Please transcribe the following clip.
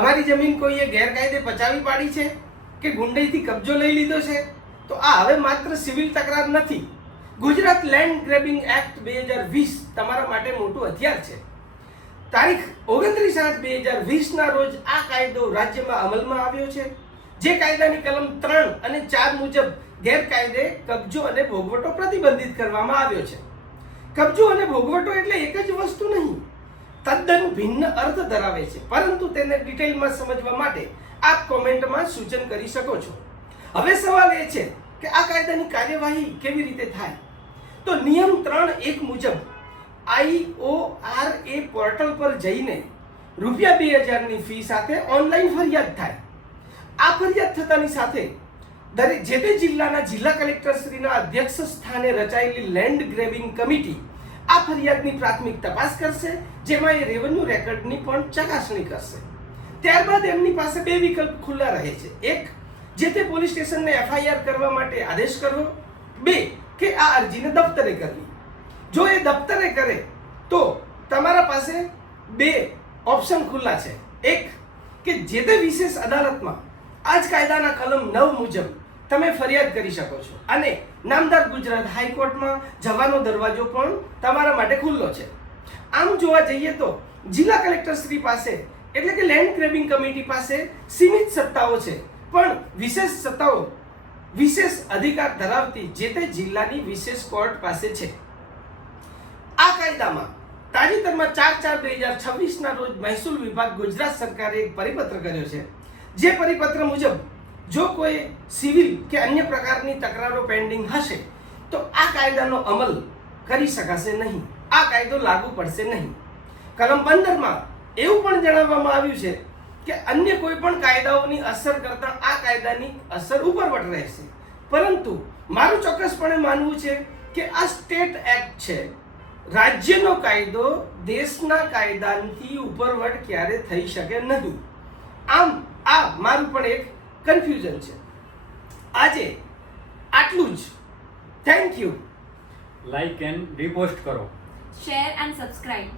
તમારી જમીન કોઈએ ગેરકાયદે પચાવી પાડી છે કે ગુંડાઈથી કબજો લઈ લીધો છે તો આ હવે માત્ર સિવિલ તકરાર નથી. ગુજરાત લેન્ડ ગ્રેબિંગ એક્ટ 2020 તમારા માટે મોટું હથિયાર છે. તારીખ 29/8/2020 ના રોજ આ કાયદો રાજ્યમાં અમલમાં આવ્યો છે. જે કાયદાની કલમ 3 અને 4 મુજબ ગેરકાયદે કબજો અને ભોગવટો પ્રતિબંધિત કરવામાં આવ્યો છે. કબજો અને ભોગવટો એટલે એક જ વસ્તુ નહીં, તદ્દન ભિન્ન અર્થ ધરાવે છે, પરંતુ તેને ડિટેલમાં સમજવા માટે આપ કોમેન્ટમાં સૂચન કરી શકો છો. હવે સવાલ એ છે કે આ કાયદાની કાર્યવાહી કેવી રીતે થાય? તો નિયમ 3(1) મુજબ IORA પોર્ટલ પર જઈને ₹2000 ની ફી સાથે ઓનલાઈન ફરિયાદ થાય. આ ફરિયાદ થતાની સાથે દરેક જે તે જિલ્લાના જિલ્લા કલેક્ટરશ્રીના અધ્યક્ષ સ્થાને રચાયેલી લેન્ડ ગ્રેબિંગ કમિટી આ ફરિયાદની પ્રાથમિક તપાસ કરશે, જેમાં એ રેવન્યુ રેકોર્ડની પણ ચકાસણી કરશે. ત્યારબાદ એમની પાસે બે વિકલ્પ ખુલ્લા રહે છે. એક, જે તે પોલીસ સ્ટેશનને FIR કરવા માટે આદેશ કરવો. બે, કે આ અરજીને દફતરે કરવી. જો એ દફતરે કરે તો તમારા પાસે બે ઓપ્શન ખુલ્લા છે. એક, કે જે તે વિશેષ અદાલતમાં આ જ કાયદાના કલમ 9 મુજબ તમે ફરિયાદ કરી શકો છો અને નામદાર ગુજરાત હાઈકોર્ટમાં જવાનો દરવાજો પણ તમારા માટે ખુલ્લો છે. આમ જોવા જઈએ તો જિલ્લા કલેક્ટર શ્રી પાસે એટલે કે લેન્ડ ગ્રેબિંગ કમિટી પાસે સીમિત સત્તાઓ છે, પણ વિશેષ સત્તાઓ વિશેષ અધિકાર ધરાવતી જે તે જિલ્લાની વિશેષ કોર્ટ પાસે છે. આ કાયદામાં તાજેતરમાં 4/4/2026 ના રોજ મહેસૂલ વિભાગ ગુજરાત સરકારે એક પરિપત્ર કર્યો છે. જે પરિપત્ર મુજબ જો કોઈ સિવિલ કે અન્ય પ્રકારની તકરારો પેન્ડિંગ હશે તો આ કાયદાનો અમલ કરી શકાશે નહીં, આ કાયદો લાગુ પડશે નહીં. કલમ 15 માં એવું પણ જણાવવામાં આવ્યું છે કે અન્ય કોઈ પણ કાયદાઓની અસર કરતા આ કાયદાની અસર ઉપરવટ રહેશે. પરંતુ મારું ચોક્કસપણે માનવું છે કે આ સ્ટેટ એક્ટ છે, રાજ્યનો કાયદો દેશના કાયદાથી ઉપરવટ ક્યારે થઈ શકે નહીં. આમ આ મારું પણ એક કન્ફ્યુઝન છે. આજે આટલું જ. Thank you. લાઈક એન્ડ રીપોસ્ટ કરો. share and subscribe.